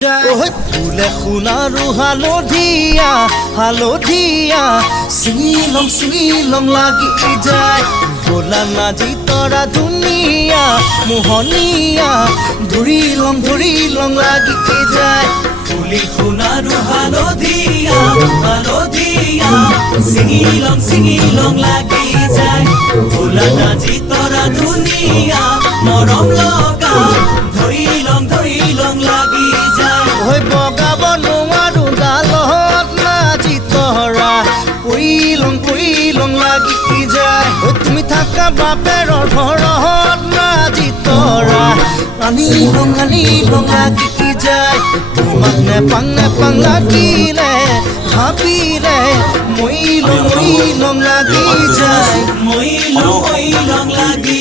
ফুলে সোণাৰু হালধীয়া হালধীয়া চিঙিলং লাগি যায় গোলা নাজি তৰা ধুনীয়া মোহনীয়া ধৰিলং লাগি যায় ফুলি সোণাৰু হালধীয়া হালধীয়া চিঙিলং লাগি যায় গোলা নাজি তৰা ধুনীয়া মৰম লগা ধৰিলং লাগি যায় বগাব নোৱাৰো ডালত নাজি তৰা পৰিলং লাগি যায় তুমি থাকা বাপেৰৰ ঘৰত নাজি তৰা আনিলং লাগি যায় তোমাক নেপাং লাগিলে ভাবিলে মইলং লাগি যায় মইলং লাগি